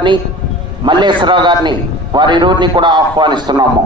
గారిని మల్లేశ్వరరావు గారిని వారి ఇరువురిని కూడా ఆహ్వానిస్తున్నాము.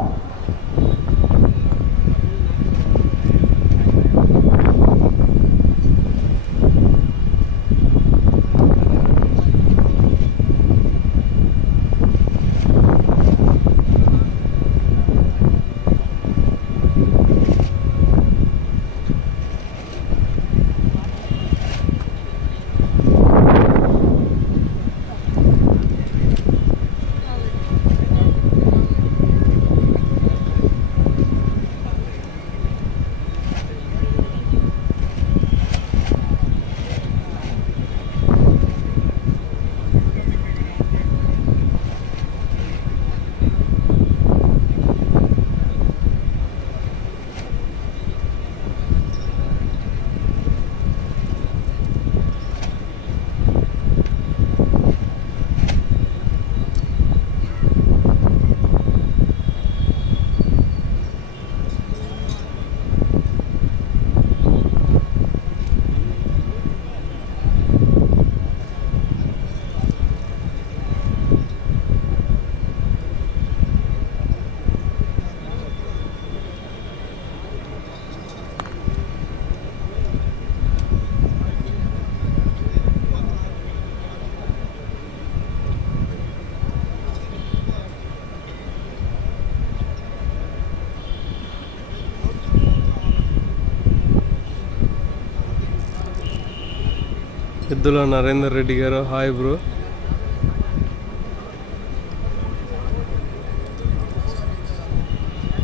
ఎద్దుల నరేందర్ రెడ్డి గారు. హాయ్ బ్రో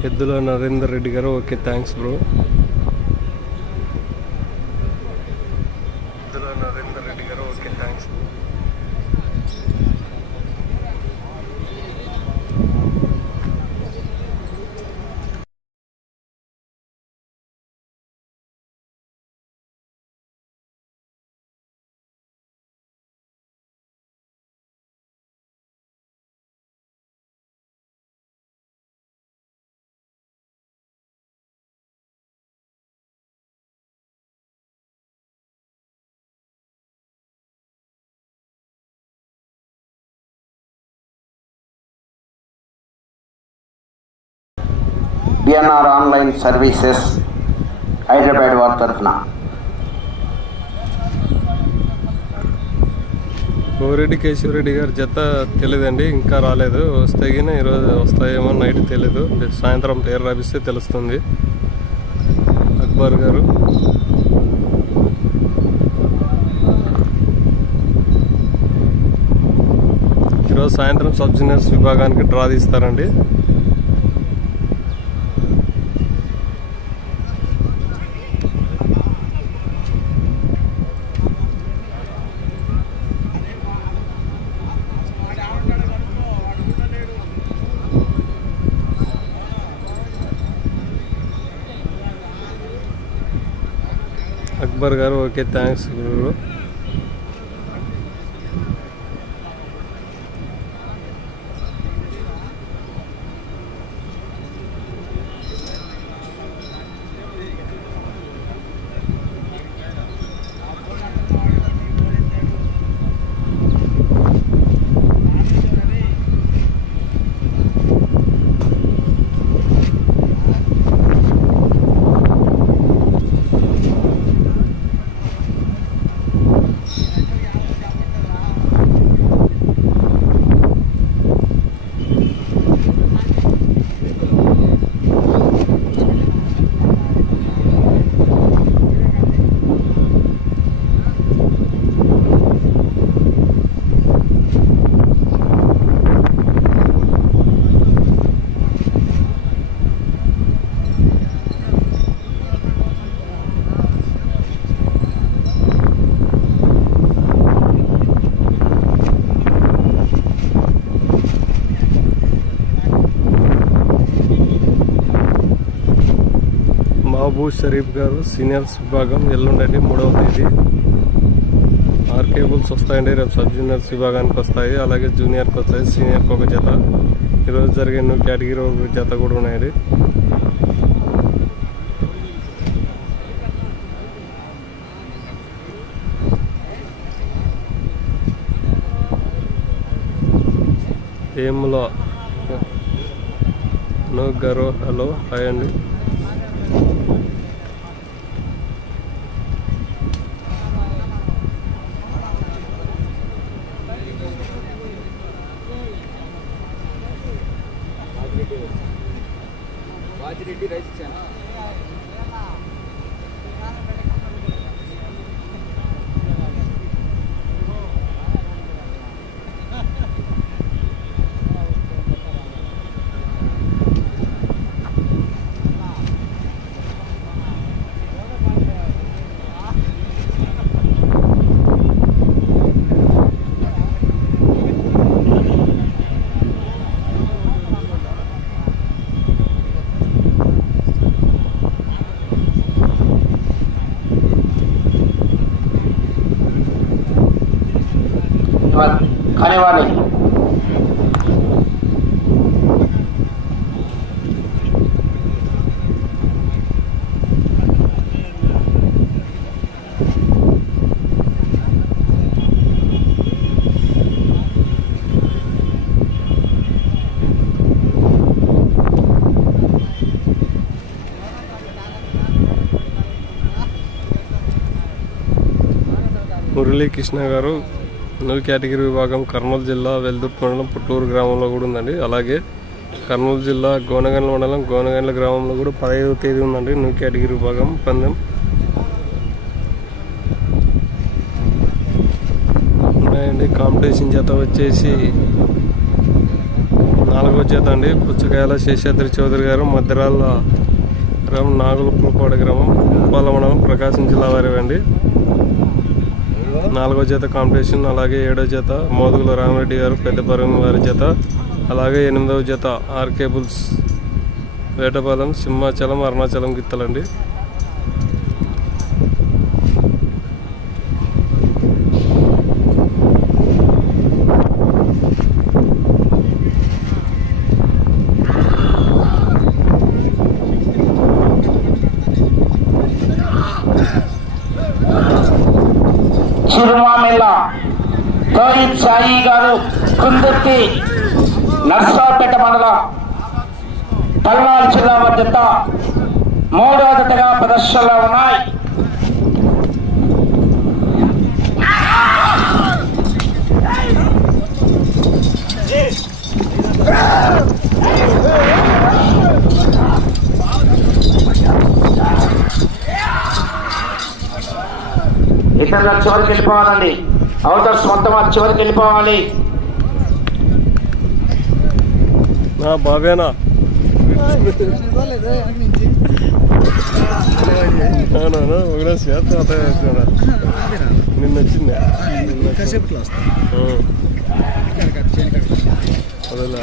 ఎద్దుల నరేందర్ రెడ్డి గారు. Okay thanks bro Eddula Narender Reddy garu okay thanks BNR online services Hyderabad వారి తరఫున. కోరెడ్డి కేశవరెడ్డి గారి జత తెలియదండి ఇంకా రాలేదు. వస్తే గిన ఈరోజు వస్తాయేమో నైట్ తెలీదు. సాయంత్రం పేరు రాపిస్తే తెలుస్తుంది. అక్బర్ గారు. ఈరోజు సాయంత్రం సబ్ జూనియర్స్ విభాగానికి డ్రా తీస్తారండి. అక్బర్ గారు ఓకే థ్యాంక్స్ షరీఫ్ గారు సీనియర్స్ విభాగం ఎల్లుండండి మూడవ తేదీ. ఆర్ కేబుల్స్ వస్తాయండి రేపు సబ్ జూనియర్స్ విభాగానికి వస్తాయి అలాగే జూనియర్కి వస్తాయి సీనియర్కి ఒక జత. ఈరోజు జరిగే న్యూ కేటగిరీ ఒక జత కూడా ఉన్నాయండి. ఏములో? నో గరో హలో హాయ్ అండి. 있잖아. మురళీకృష్ణ గారు నో కేటగిరీ విభాగం కర్నూలు జిల్లా వెల్దుర్తి మండలం పుట్టూరు గ్రామంలో కూడా ఉందండి. అలాగే కర్నూలు జిల్లా గోనగండ్ల మండలం గోనగండ్ల గ్రామంలో కూడా పదహైదవ తేదీ ఉందండి న్యూ కేటగిరీ విభాగం పందెం. ఉన్నాయండి. కాంపిటీషన్ జత వచ్చేసి నాలుగో జత అండి. పుచ్చకాయల శేషాద్రి చౌదరి గారు మధ్యరాల గ్రామం నాగులపులపాడు గ్రామం ఉప్పాల మండలం ప్రకాశం జిల్లా వారి అండి నాలుగో జత కాంపిటీషన్ అలాగే ఏడో జత మోదుగుల రామరెడ్డి గారు పెద్దపరం వారి జత అలాగే ఎనిమిదవ జత ఆర్కేబుల్స్ వేటపాలెం సింహాచలం అరుణాచలం గిత్తలండి చిరుమామిల్ల రోహిత్ సాయి గారు కుందుర్తి నర్సాపేట మండలం పల్నాడు జిల్లా వద్ద మూడో జతగా ప్రదర్శనలో ఉన్నాయి. ఇతరుల చివరికి వెళ్ళిపోవాలండి అవుటర్స్ మొత్తం ఆ చివరికి వెళ్ళిపోవాలి. నా బాబేనా నిన్న వచ్చింది. అదేలా.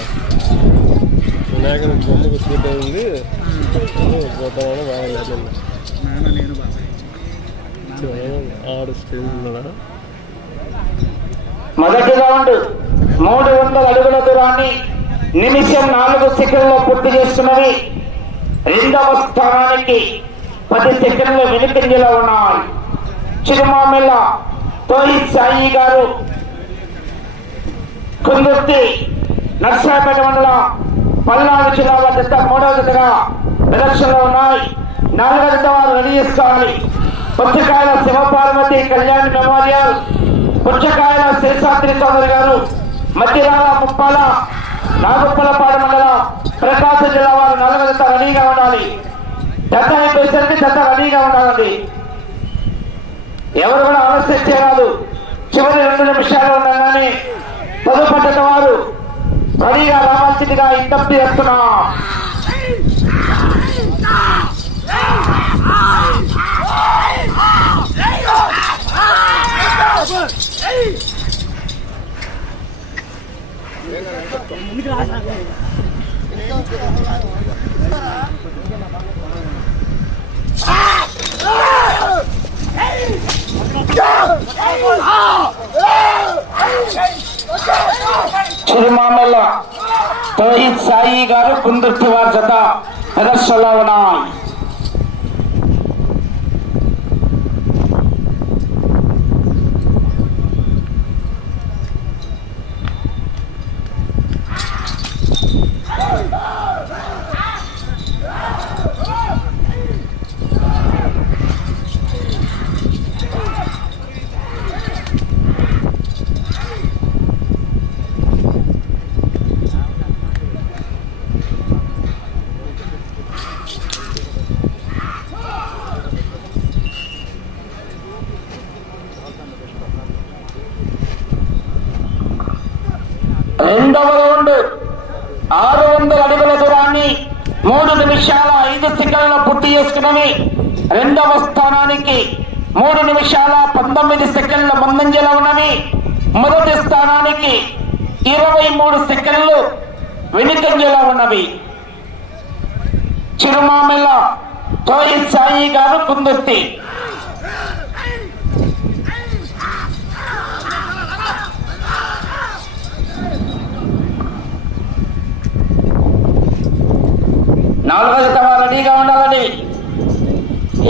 వినాయకుని బొమ్మ కూర్చుంటే ఉంది. పోతామని బాగా ఆడు స్టేజ్ ఉన్నదా మొదటి రౌండ్ మూడు వందల అడుగుల దూరాన్ని నిమిషం నాలుగు సెకండ్లో పూర్తి చేస్తున్నది. రెండవ స్థానానికి పది సెకండ్లు వెనుకంజలో ఉన్నాయి చిరుమామిల్ల తోహిత్ సాయి గారు. కుందుర్తి నర్సాపేట మండలం పల్నాడు జిల్లా వద్ద మూడవ జతగా ప్రదర్శనలో ఉన్నాయి. నాలుగవ జత వారు రెడీ చేసుకోవాలి పుచ్చకాయల శివపార్వతి కళ్యాణ్ మెమోరియల్ పుచ్చకాయల శేషాద్రి చౌదరి గారు మధ్యరాల ముప్పాల నాగుప్పలపాడు మండలం ప్రకాశం జిల్లా వారు నాలుగవ జత రెడీగా ఉండాలి దత్త అయిపోయేసరికి దత్త రెడీగా ఉండాలండి ఎవరు కూడా ఆలస్యం చేయరాదు చివరి రెండు నిమిషాలు ఉండగానే తదుపరి వారు రెడీగా రావాల్సిందిగా విజ్ఞప్తి చేస్తున్నాం చిరుమామల్ల తోహిత్ సాయి గారు కుందుర్తి వారి జత ప్రదర్శనలో ఉన్నాయి రెండవ రౌండ్ ఆరు వందల అడుగుల దూరాన్ని మూడు నిమిషాల ఐదు చేసుకున్నవి రెండవ స్థానానికి మూడు నిమిషాల పంతొమ్మిది సెకండ్ల ముందంజలో ఉన్నవి మొదటి స్థానానికి ఇరవై మూడు సెకండ్లు వెనుకంజలో ఉన్నవి చిరుమామెల తోయి సాయి గారు కుందుస్తి నాలుగో జత రెడీగా ఉండాలని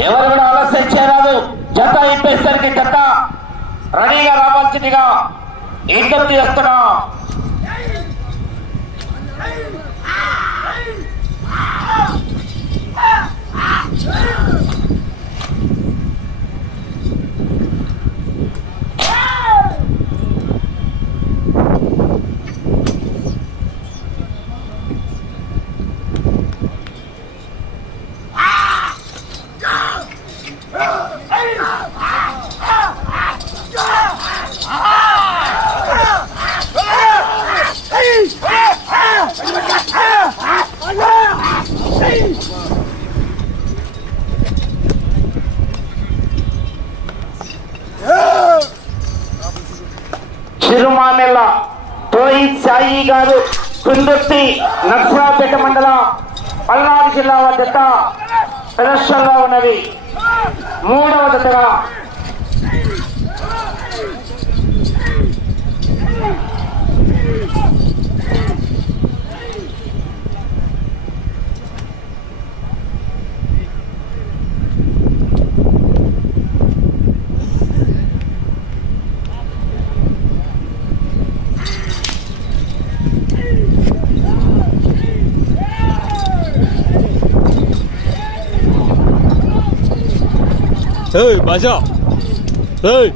ఎవరు కూడా ఆలస్యం చేయరాదు జత ఇప్పేసరికి జత రెడీగా రావాల్సిందిగా విజ్ఞప్తి చేస్తున్నా Ah! గారు కుందుర్తి నర్సరాపేట మండలం పల్నాడు జిల్లా వద్ద ప్రదర్శనలో ఉన్నవి. మూడవ దశగా ఏయ్ బాషా ఏయ్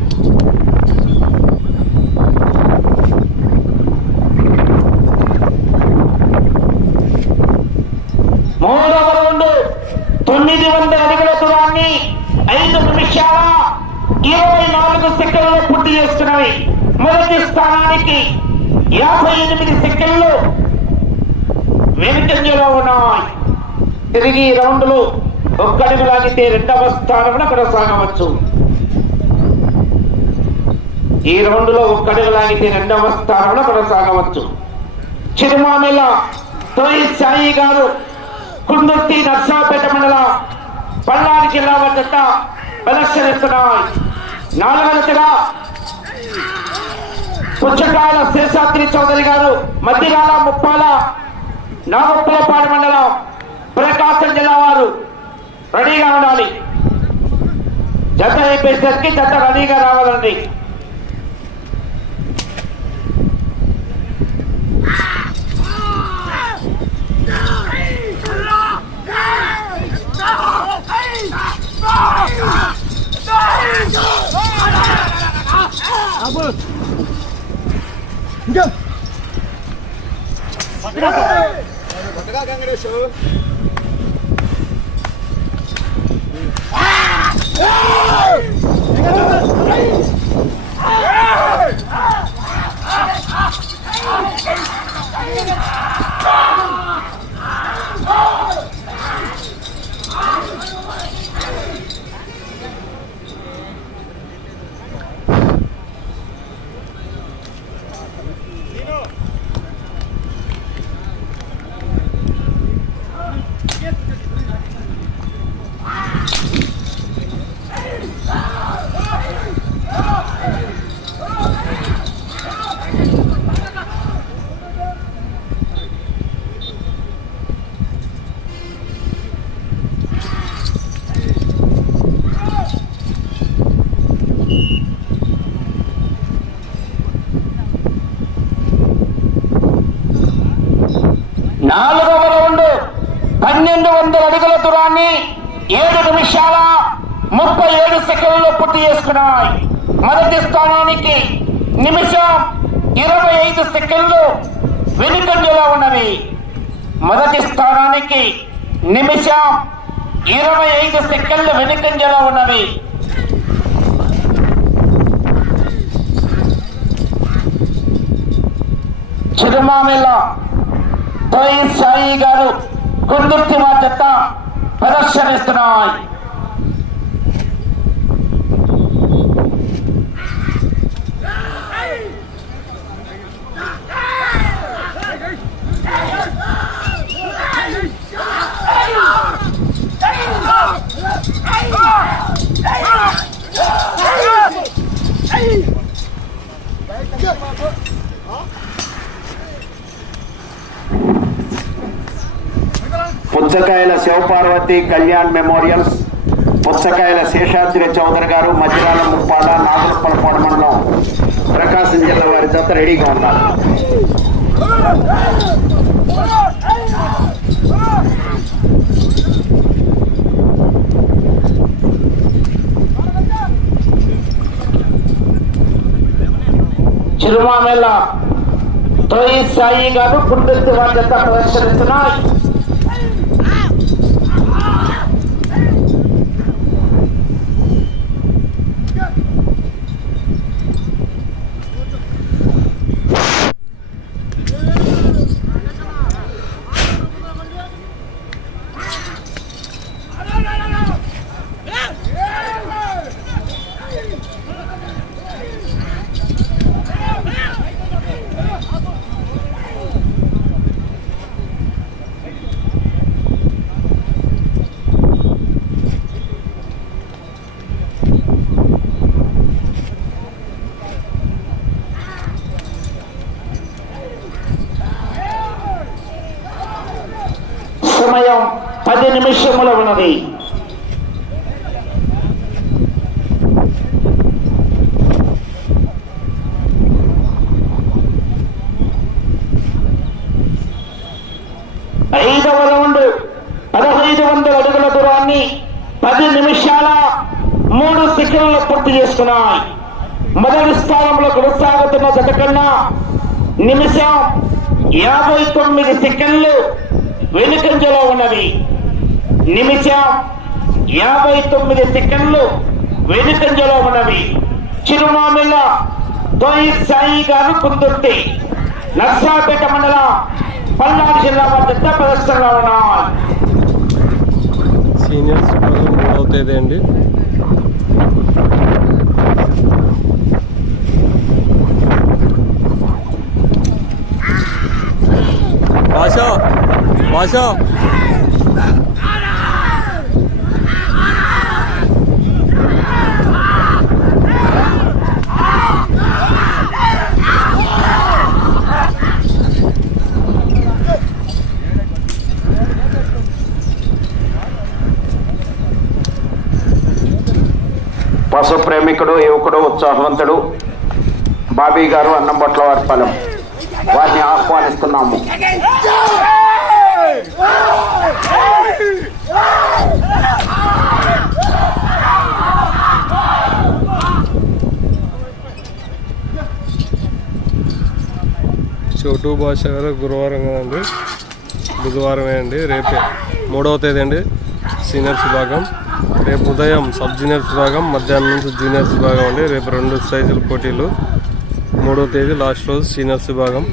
మూడవ రౌండ్ తొమ్మిది వందల అడుగుల దూరాన్ని ఐదు నిమిషాల ఇరవై నాలుగు సెకండ్లు పూర్తి చేస్తున్నవి. మొదటి స్థానానికి యాభై ఎనిమిది సెకండ్లు వెనుకంజలో ఉన్నాయి. తిరిగి రౌండ్లు ఒక్కడుగు లాగితే రెండవ స్థానంలో కొనసాగవచ్చు. ఈ రౌండ్లో ఒక్కడుగు లాగితే రెండవ స్థానంలో కొనసాగవచ్చు. చిరుమామిల తొలి సాయి గారు కుందుర్తి నర్సాపేట మండల పల్నాడు జిల్లా వద్ద ప్రదర్శనిస్తున్నాయి. నాలుగవదిగా పుచ్చకాయల శేషాద్రి చౌదరి గారు మధ్యగాల ముప్పాల నాగప్పలపాడు మండలం ప్రకాశం జిల్లా వారు రెడీగా ఉండాలి జత అయిపోయేసరికి జత రెడీగా రావాలండి కొత్తగా కాంగ్రెస్ నాలుగవ పన్నెండు వందల అడుగుల దూరాన్ని ఏడు నిమిషాల ముప్పై ఏడు సెకండ్లు పూర్తి చేసుకున్నాయి. మొదటి స్థానానికి నిమిషం ఇరవై ఐదు సెకండ్లు వెనుకంజలో ఉన్నవి. మొదటి స్థానానికి నిమిషం ఇరవై ఐదు సెకండ్లు వెనుకంజలో ఉన్నవి. చిరుమామిల సాయి గారు కుందుర్తి బాధ్యత ప్రదర్శనిస్తున్నాయి పుచ్చకాయల శివపార్వతి కళ్యాణ్ మెమోరియల్స్ పుచ్చకాయల శేషాద్రి చౌదరి గారు మధ్యరాల ముప్పాడ నాగులపల్పాడు మండలం ప్రకాశం జిల్లా వారి జత రెడీగా ఉన్నారు. చిరుమామిల తోయి సాయి గారు కుందుర్తి బాధ్యత ప్రదర్శనిస్తున్నాయి సమయం పది నిమిషములు ఉన్నది ఐదవ రౌండ్ పదహైదు వందల అడుగుల దూరాన్ని పది నిమిషాల మూడు సెకండ్లు పూర్తి చేసుకున్నాయి మొదటి స్థానంలో కొనసాగుతున్న జత కన్నా నిమిషం యాభై తొమ్మిది సెకండ్లు వెనుకంజలో ఉన్నవి నిమిషం యాభై తొమ్మిది సెకండ్లు వెనుకంజలో ఉన్నవి. చిరుమామిల తోయి సాయి గారు కుందుర్తి నర్సాపేట మండలం పల్నాడు జిల్లా మధ్య ప్రదర్శనలో ఉన్నాం. సీనియర్స్ మూడవ తేదీ అండి. భాష భాష పశు ప్రేమికుడు యువకుడు ఉత్సాహవంతుడు బాబీ గారు అన్నంబొట్ల వారిపాలెం. వారిని ఆహ్వానిస్తున్నాము. చోటు భాష గారు గురువారం కదండి. బుధవారమే అండి రేపే. మూడవ తేదీ అండి. సీనియర్స్ భాగం రేపు ఉదయం సబ్ జూనియర్స్ విభాగం మధ్యాహ్నం నుంచి జూనియర్స్ విభాగం అండి. రేపు రెండు సైజుల పోటీలు. మూడవ తేదీ లాస్ట్ రోజు సీనియర్స్ విభాగం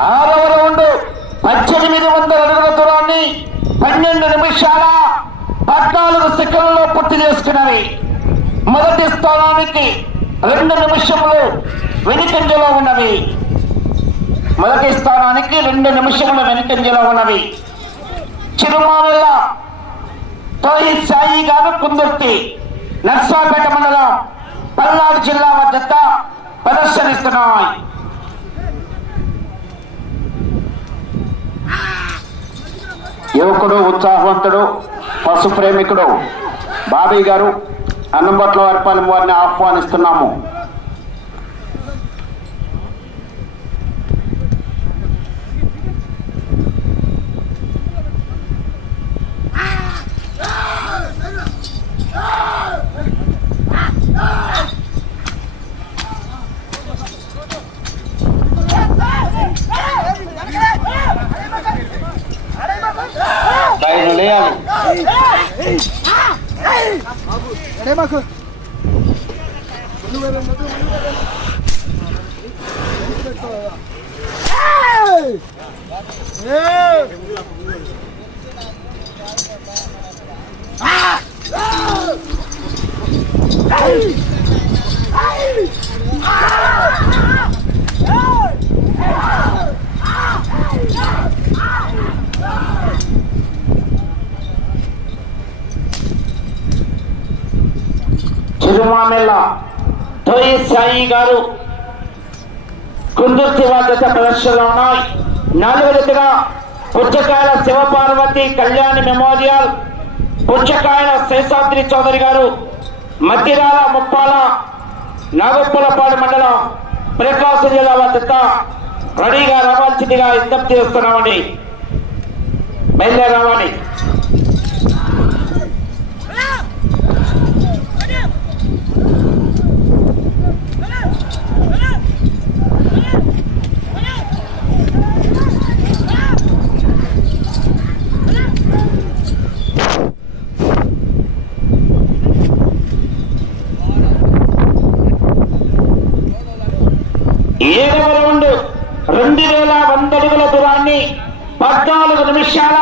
ఆరవ రౌండ్ పద్దెనిమిది వందల అడుగుల దూరాన్ని పన్నెండు నిమిషాల పద్నాలుగు సెకండ్లలో పూర్తి చేసుకున్నవి. మొదటి స్థానానికి రెండు నిమిషములు వెనుకంజలో ఉన్నవి. మొదటి స్థానానికి రెండు నిమిషములు వెనుకంజలో ఉన్నవి. చిరుమావిళ్ళ తోయి సాయి గారు కుందుర్తి నర్సాపేట మండలం పల్నాడు జిల్లా వద్ద ప్రదర్శనిస్తున్నాయి. యువకుడు ఉత్సాహవంతుడు పశు ప్రేమికుడు బాబీ గారు అన్నంబట్ల వారిపాలెం వారిని ఆహ్వానిస్తున్నాము. లేయాలి లేయాలి ఎడే తొలి సాయి గారు కుందుర్తి వాద్యత ప్రదర్శనలో ఉన్నాయి. నాలుగు పుచ్చకాయల శివపార్వతి కళ్యాణ్ మెమోరియల్ పుచ్చకాయల శేషాద్రి చౌదరి గారు మధ్యరాల ముప్పాల నాగప్పలపాడు మండలం ప్రకాశం జిల్లా వాద్యత రెడీగా రావాల్సిందిగా విజ్ఞప్తి చేస్తున్నామండి. బయలుదేరి రావాలి ఏడవ రౌండ్ రెండు వేల వంద అడుగుల దూరాన్ని పద్నాలుగు నిమిషాల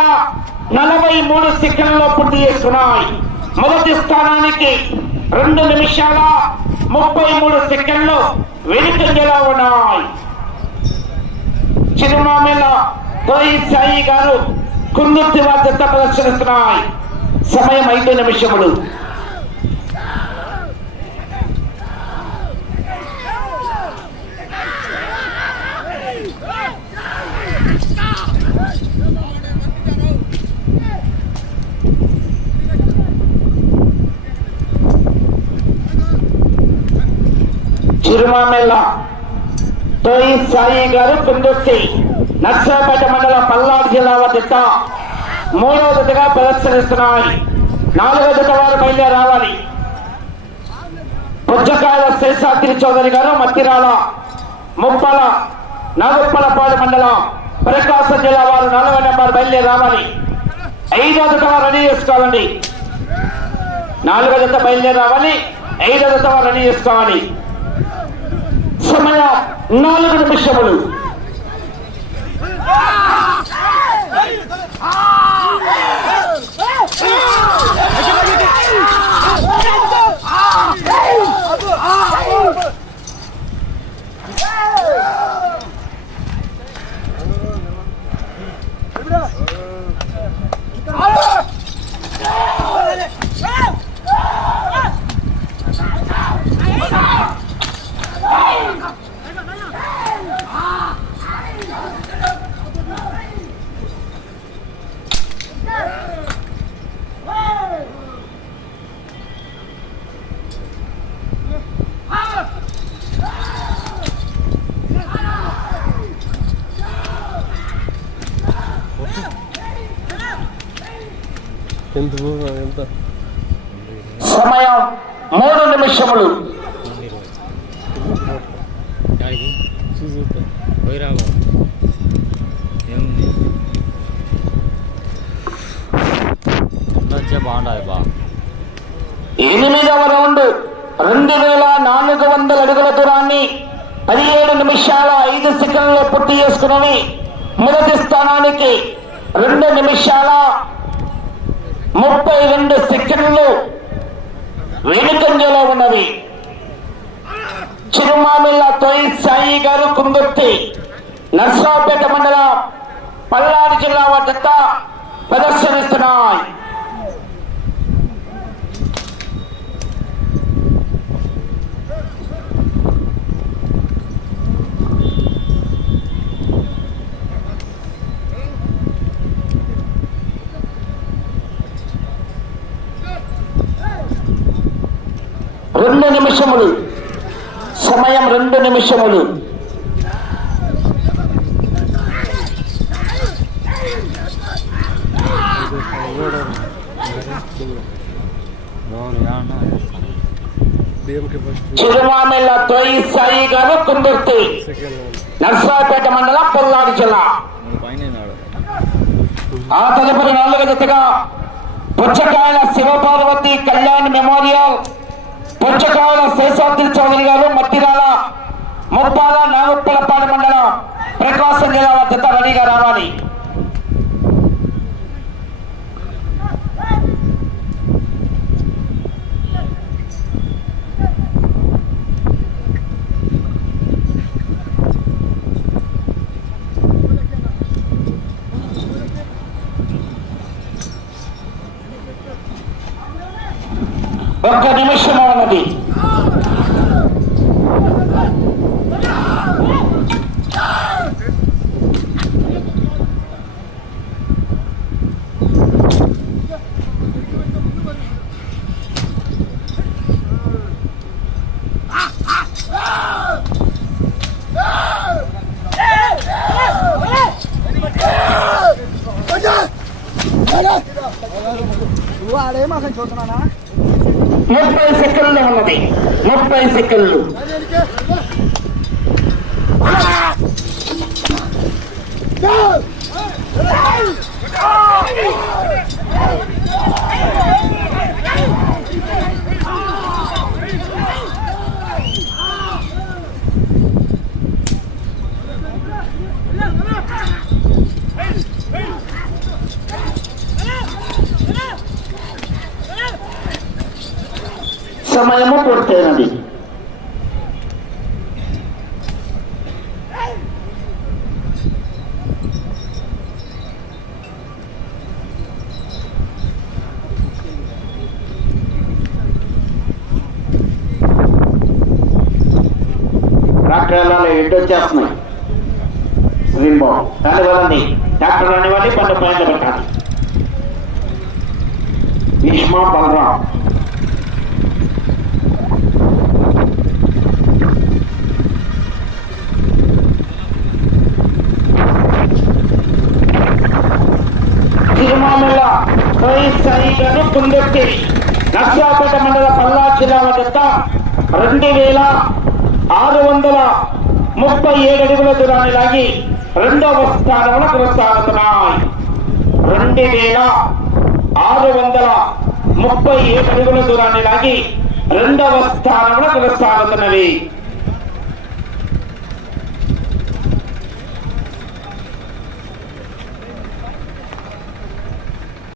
నలభై మూడు సెకండ్లో పూర్తి చేస్తున్నాయి మొదటి స్థానానికి రెండు నిమిషాల ముప్పై మూడు సెకండ్లు వెనుకంజలా ఉన్నాయి. చిరుమామిల రోహిత్ సాయి గారు కుందుర్తి బాధ్యత ప్రదర్శిస్తున్నాయి. సమయం ఐదు నిమిషములు. చిరుమామెల్ల తోయి సాయి గారు కుందుర్తి నర్సాపేట మండలం పల్నాడు జిల్లాల వద్ద మూడవ జతగా ప్రదర్శనిస్తున్నాయి. నాలుగవ జత వారు బయలుదేరి రావాలి. పుచ్చకాయల శేషాద్రి చౌదరి గారు మత్తిరాల ముప్పల నాగుప్పలపాడు మండలం ప్రకాశం జిల్లా వారు నాలుగవ నెంబర్ బయలుదేరి రావాలి. ఐదో జత వారు రెడీ చేసుకోవాలండి. నాలుగో జత బయలుదేరి రావాలి. ఐదో జత వారు రెడీ చేసుకోవాలి. సమయం నాలుగు నిమిషములు ఎంత దూరం, ఎంత సమయం మూడు నిమిషములు చూస్తా పోయిరాము ఏముంది వచ్చే బాగుంటుంది బా ఎనిమిదవ రౌండ్ రెండు వేల నాలుగు వందల అడుగుల దూరాన్ని పదిహేడు నిమిషాల ఐదు సెకండ్లు పూర్తి చేసుకున్నవి. మొదటి స్థానానికి రెండు నిమిషాల ముప్పై రెండు సెకండ్లు వెనుకంజలో ఉన్నవి. చిరుమామిళ్ళ తొయి సాయి గారు కుందుర్తి నర్సరావుపేట మండలం పల్నాడు జిల్లా వద్ద ప్రదర్శనిస్తున్నాయి రెండు నిమిషములు. సమయం రెండు నిమిషములు. చిరుమామిళ్ళ తొయి సాయి గారు కుందుర్తి. నర్సాపేట మండలం పల్నాడు జిల్లా. ఆ తదుపరి నాలుగు జతగా పుచ్చకాయల శివపార్వతి కళ్యాణ్ మెమోరియల్ పుచ్చకాయల శేషాద్రి చౌదరి గారు మట్టిరాల ముప్పాల నాగుప్పలపాడు మండలం ప్రకాశం జిల్లా వద్ద రెడీగా రావాలి. ముప్పై సెకండ్లు ఉన్నది. ముప్పై సెకండ్లు. సమయము పూర్తయినది. ట్రాక్టర్ ఎడ్డు వచ్చేస్తున్నాయి శ్రీంబో దాని వల్లని ట్రాక్టర్ అనేవాడిని పన్ను పైన పెట్టాలి. భీష్మ బలరాం. పై సైగను నర్సాపేట మండల పల్లా జిల్లా వద్ద రెండు వేల ఆరు వందల ముప్పై ఏడు అడుగుల దూరాన్ని లాగి రెండవ స్థానంలో కొనసాగుతున్నాయి. రెండు వేల ఆరు వందల ముప్పై ఏడు అడుగుల దూరాన్ని లాగి రెండవ స్థానంలో కొనసాగుతున్నవి.